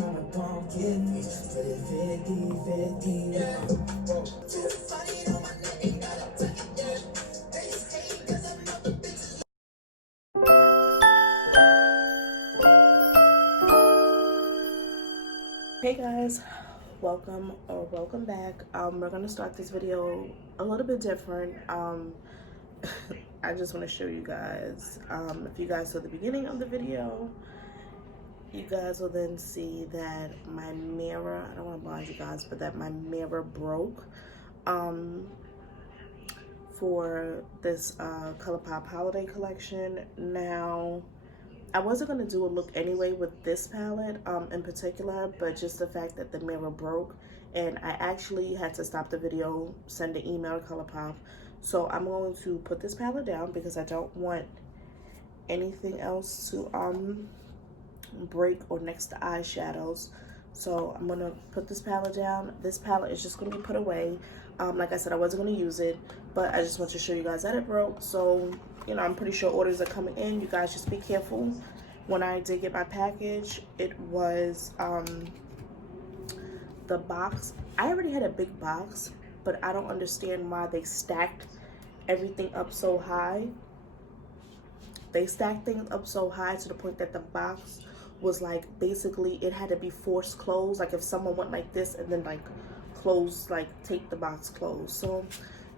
tryna bomb kidneys. Put it 50-50. Yeah. Hey guys, welcome or welcome back. We're gonna start this video a little bit different. I just want to show you guys. If you guys saw the beginning of the video, you guys will then see that my mirror, I don't want to blind you guys, but that my mirror broke for this Colourpop holiday collection. Now, I wasn't going to do a look anyway with this palette in particular, but just the fact that the mirror broke, and I actually had to stop the video, send an email to Colourpop. So I'm going to put this palette down because I don't want anything else to break or next to eyeshadows. So I'm gonna put this palette down. This palette is just gonna be put away. Like I said, I wasn't gonna use it, but I just want to show you guys that it broke. So, you know, I'm pretty sure orders are coming in. You guys just be careful. When I did get my package, it was the box. I already had a big box, but I don't understand why they stacked everything up so high. They stacked things up so high to the point that the box was like, basically it had to be forced closed. Like if someone went like this and then like close, like take the box closed. So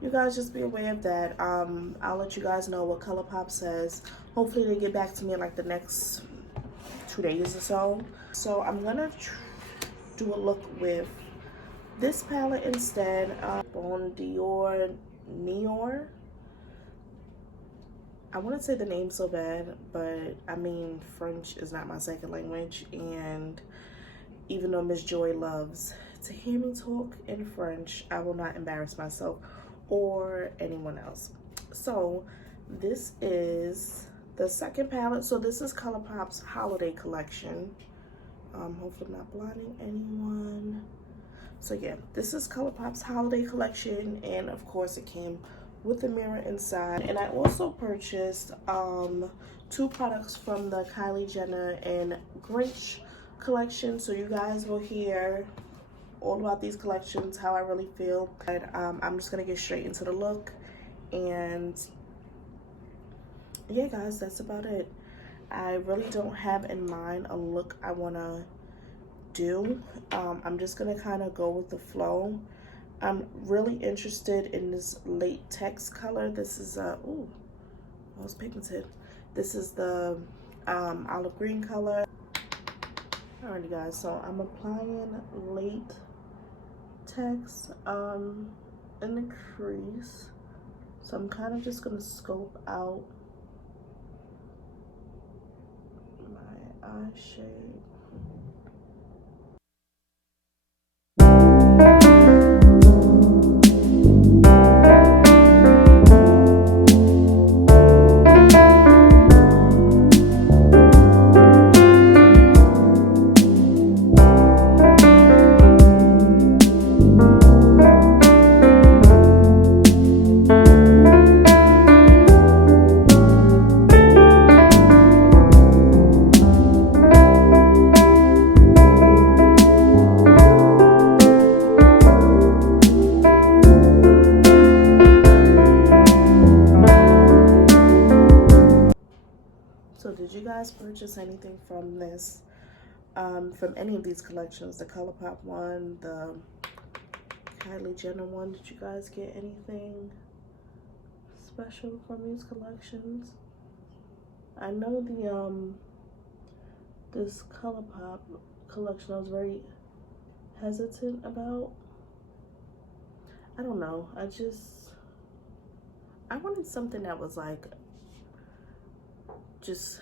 you guys just be aware of that. I'll let you guys know what Colourpop says. Hopefully they get back to me in like the next 2 days or so. So I'm gonna do a look with this palette instead. Boudoir Noir. I want to say the name so bad, but I mean, French is not my second language, and even though Miss Joy loves to hear me talk in French, I will not embarrass myself or anyone else. So this is the second palette. So this is Colourpop's holiday collection. Hopefully I'm not blinding anyone. So yeah, this is Colourpop's holiday collection, and of course it came with the mirror inside. And I also purchased 2 products from the Kylie Jenner and Grinch collection. So you guys will hear all about these collections, how I really feel. But I'm just gonna get straight into the look. And yeah guys, that's about it. I really don't have in mind a look I wanna do. I'm just gonna kind of go with the flow. I'm really interested in this latex color. This is ooh, I was pigmented. This is the olive green color. Alrighty guys, so I'm applying latex in the crease. So I'm kind of just gonna scope out my eye shade. Purchase anything from this, from any of these collections, the Colourpop one, the Kylie Jenner one? Did you guys get anything special from these collections? I know the this Colourpop collection I was very hesitant about. I don't know, I wanted something that was like just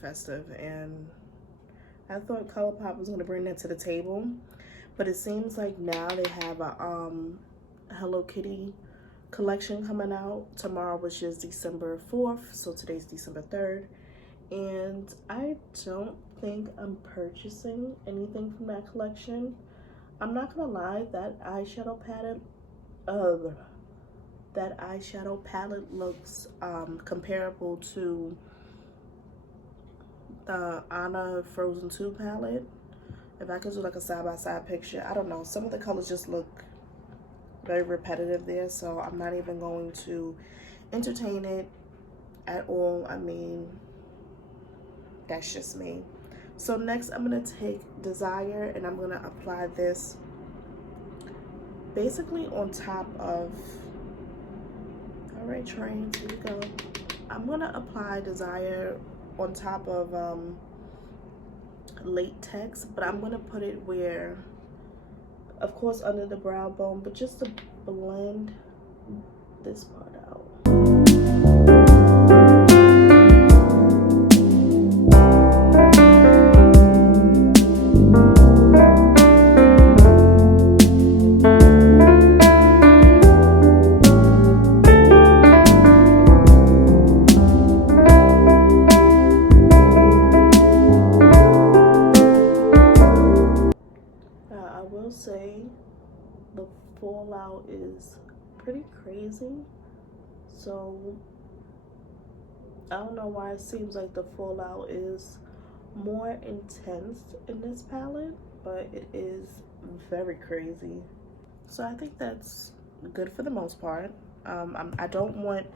festive, and I thought Colourpop was going to bring that to the table, but it seems like now they have a Hello Kitty collection coming out tomorrow, which is December 4th, so today's December 3rd, and I don't think I'm purchasing anything from that collection. I'm not gonna lie, that eyeshadow palette looks comparable to the Anna Frozen 2 palette. If I could do like a side-by-side picture, I don't know. Some of the colors just look very repetitive there, so I'm not even going to entertain it at all. I mean, that's just me. So next I'm gonna take Desire and I'm gonna apply this basically on top of, all right, trains, here we go. I'm gonna apply Desire on top of latex, but I'm gonna put it where, of course, under the brow bone, but just to blend this part out. Say the fallout is pretty crazy, so I don't know why it seems like the fallout is more intense in this palette, but it is very crazy. So I think that's good for the most part. I don't want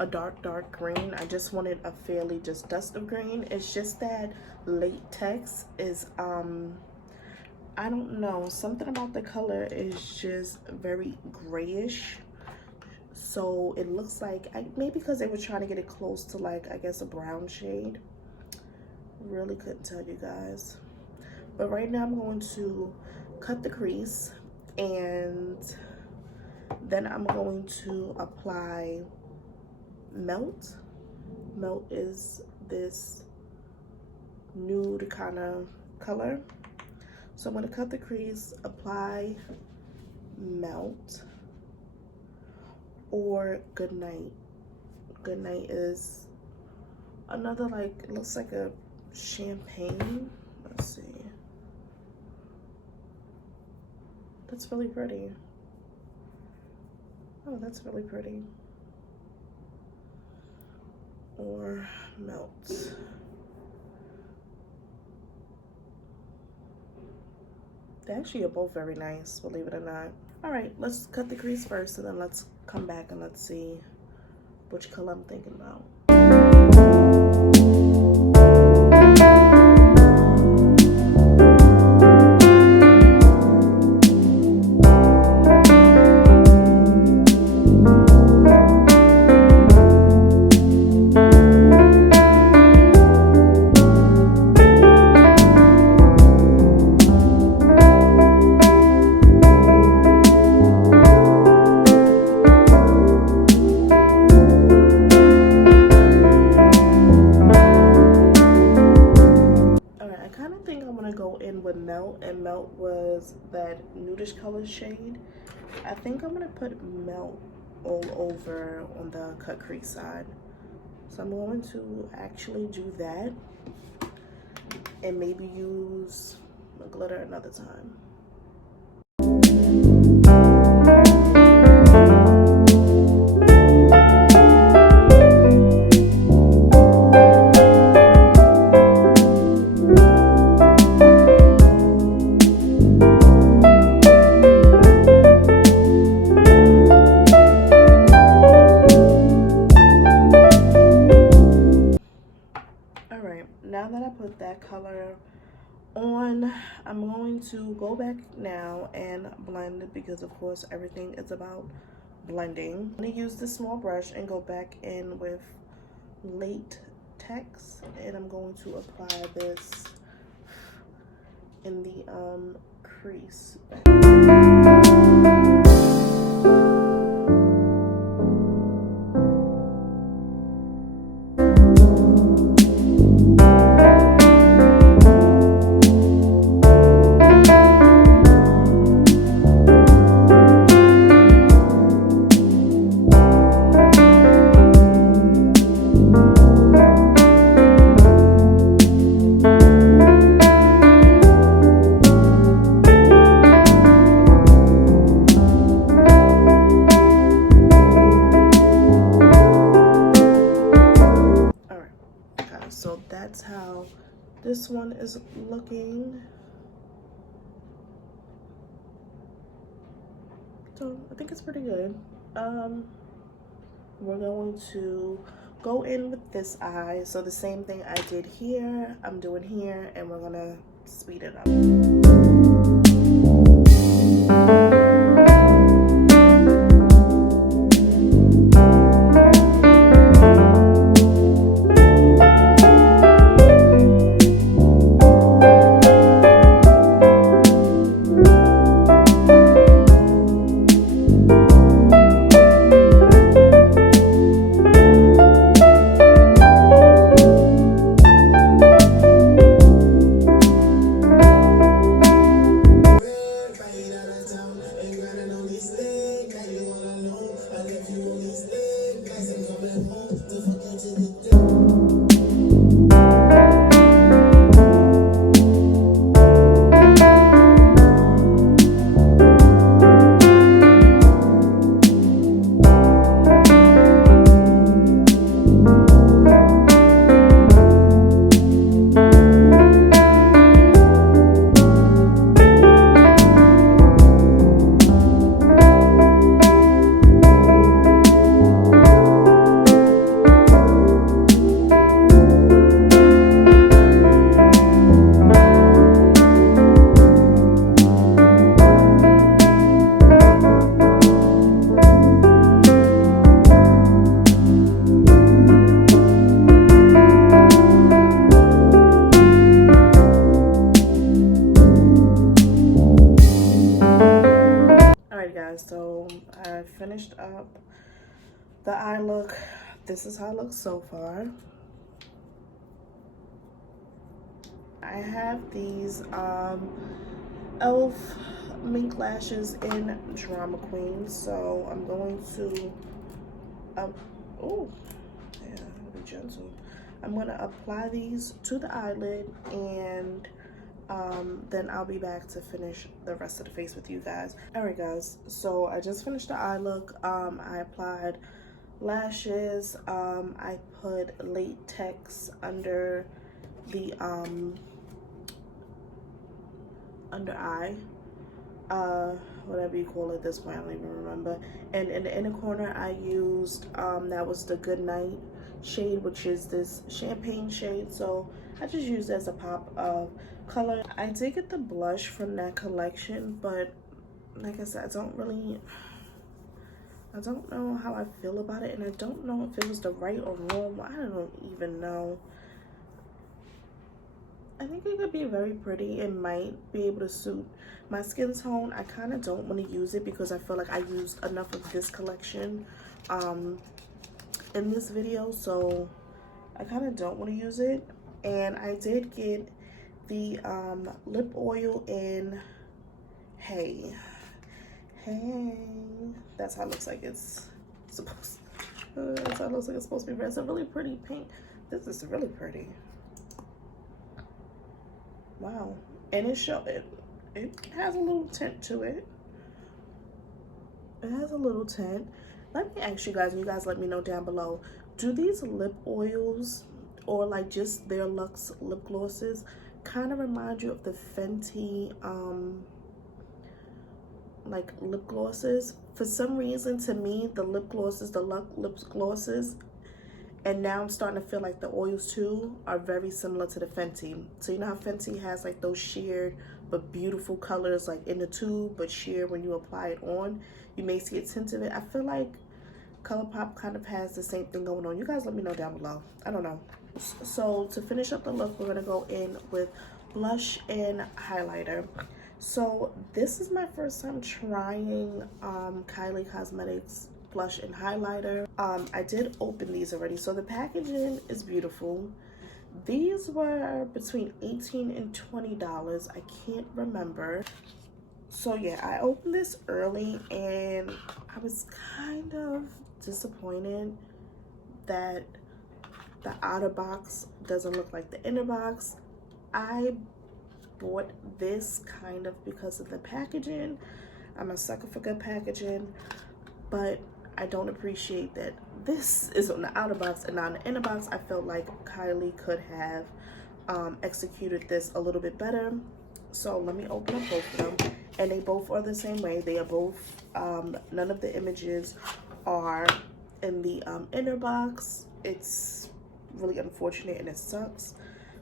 a dark green. I just wanted a fairly just dust of green. It's just that latex is I don't know, something about the color is just very grayish, so it looks like, maybe because they were trying to get it close to, like, I guess a brown shade. Really couldn't tell you guys. But right now I'm going to cut the crease, and then I'm going to apply Melt. Melt is this nude kind of color. So I'm going to cut the crease, apply Melt, or Goodnight. Goodnight is another, like, it looks like a champagne. Let's see. That's really pretty. Oh, that's really pretty. Or Melt. They actually are both very nice, believe it or not. All right, let's cut the crease first, and then let's come back and let's see which color I'm thinking about. And Melt was that nudish color shade. I think I'm gonna put Melt all over on the cut crease side. So I'm going to actually do that and maybe use the glitter another time. Now that I put that color on, I'm going to go back now and blend it, because of course everything is about blending. I'm going to use this small brush and go back in with latex, and I'm going to apply this in the crease. So that's how this one is looking. So I think it's pretty good. We're going to go in with this eye. So the same thing I did here, I'm doing here, and we're gonna speed it up. So I finished up the eye look. This is how it looks so far. I have these elf mink lashes in Drama Queen, so I'm going to oh yeah, be gentle. I'm going to apply these to the eyelid, and then I'll be back to finish the rest of the face with you guys. Alright guys, so I just finished the eye look. I applied lashes. I put latex under the under eye, whatever you call it at this point, I don't even remember. And in the inner corner I used that was the Good Night shade, which is this champagne shade, so I just used it as a pop of color. I did get the blush from that collection, but like I said, I don't know how I feel about it, and I don't know if it was the right or wrong. I don't even know. I think it could be very pretty. It might be able to suit my skin tone. I kind of don't want to use it because I feel like I used enough of this collection in this video, so I kind of don't want to use it. And I did get the lip oil in Hey. That's how it looks like it's supposed that's how it looks like it's supposed to be. It's a really pretty pink. This is really pretty. Wow. And it has a little tint to it. It has a little tint. Let me ask you guys, and you guys let me know down below, do these lip oils or like just their Luxe lip glosses kind of remind you of the Fenty like lip glosses? For some reason, to me, the lip glosses, the Luxe lip glosses, and now I'm starting to feel like the oils too are very similar to the Fenty. So you know how Fenty has like those sheared but beautiful colors like in the tube, but sheer when you apply it on, you may see a tint of it. I feel like Colourpop kind of has the same thing going on. You guys let me know down below. I don't know. So to finish up the look, we're gonna go in with blush and highlighter. So this is my first time trying Kylie Cosmetics blush and highlighter. I did open these already, so the packaging is beautiful. These were between $18 and $20. I can't remember. So yeah, I opened this early and I was kind of disappointed that the outer box doesn't look like the inner box. I bought this kind of because of the packaging. I'm a sucker for good packaging, but I don't appreciate that this is on the outer box and not on the inner box. I felt like Kylie could have executed this a little bit better. So let me open up both of them. And they both are the same way. They are both, none of the images are in the inner box. It's really unfortunate and it sucks.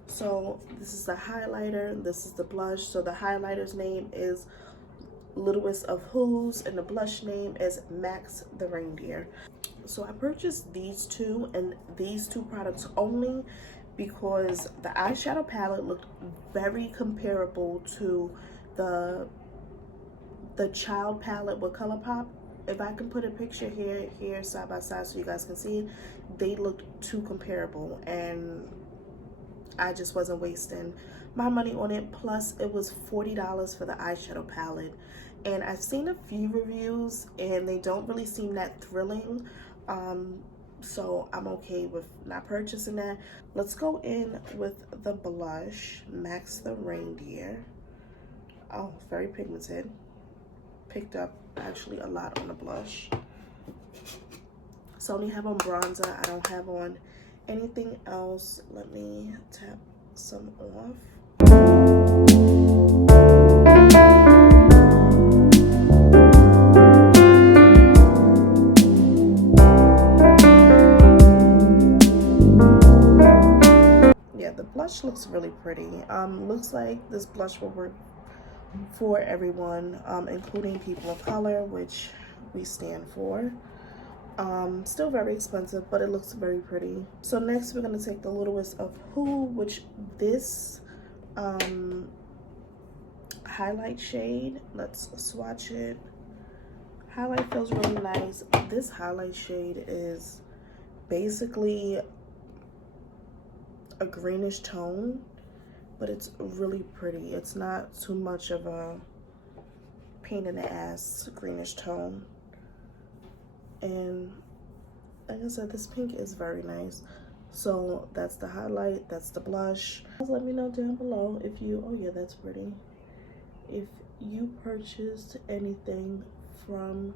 So this is the highlighter, this is the blush. So the highlighter's name is Littlest of Who's and the blush name is Max the Reindeer. So I purchased these two and these two products only because the eyeshadow palette looked very comparable to the child palette with Colourpop. If I can put a picture here side by side so you guys can see it, they looked too comparable and I just wasn't wasting my money on it. Plus it was $40 for the eyeshadow palette, and I've seen a few reviews and they don't really seem that thrilling, so I'm okay with not purchasing that. Let's go in with the blush, Max the Reindeer. Oh, very pigmented. Picked up actually a lot on the blush. So I only have on bronzer. I don't have on anything else. Let me tap some off. Yeah, the blush looks really pretty. Looks like this blush will work for everyone, including people of color, which we stand for. Still very expensive, but it looks very pretty. So next we're going to take the Littlest of Who, which this highlight shade, let's swatch it. Highlight feels really nice. This highlight shade is basically a greenish tone, but it's really pretty. It's not too much of a pain in the ass greenish tone. And like I said, this pink is very nice. So that's the highlight, that's the blush. Let me know down below if you, oh yeah, that's pretty, if you purchased anything from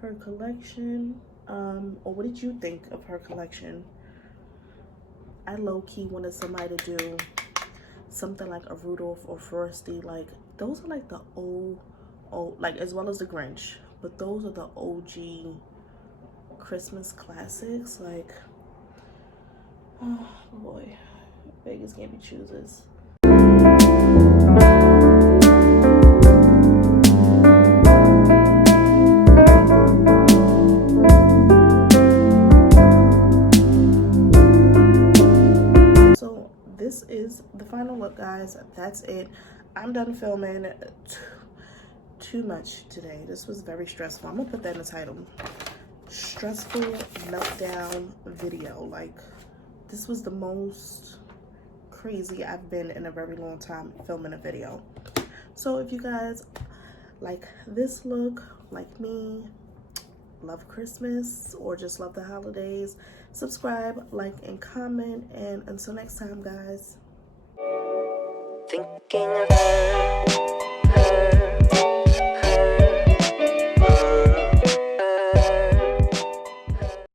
her collection, or what did you think of her collection? I low-key wanted somebody to do something like a Rudolph or Frosty. Like those are like the old, like as well as the Grinch, but those are the OG Christmas classics. Like, oh boy, beggars can't be choosers. So this is the final look, guys. That's it. I'm done filming. Too much today. This was very stressful. I'm gonna put that in the title. Stressful meltdown video. Like, this was the most crazy I've been in a very long time filming a video. So if you guys like this look, like me, love Christmas, or just love the holidays, subscribe, like, and comment. And until next time, guys. Thinking of her.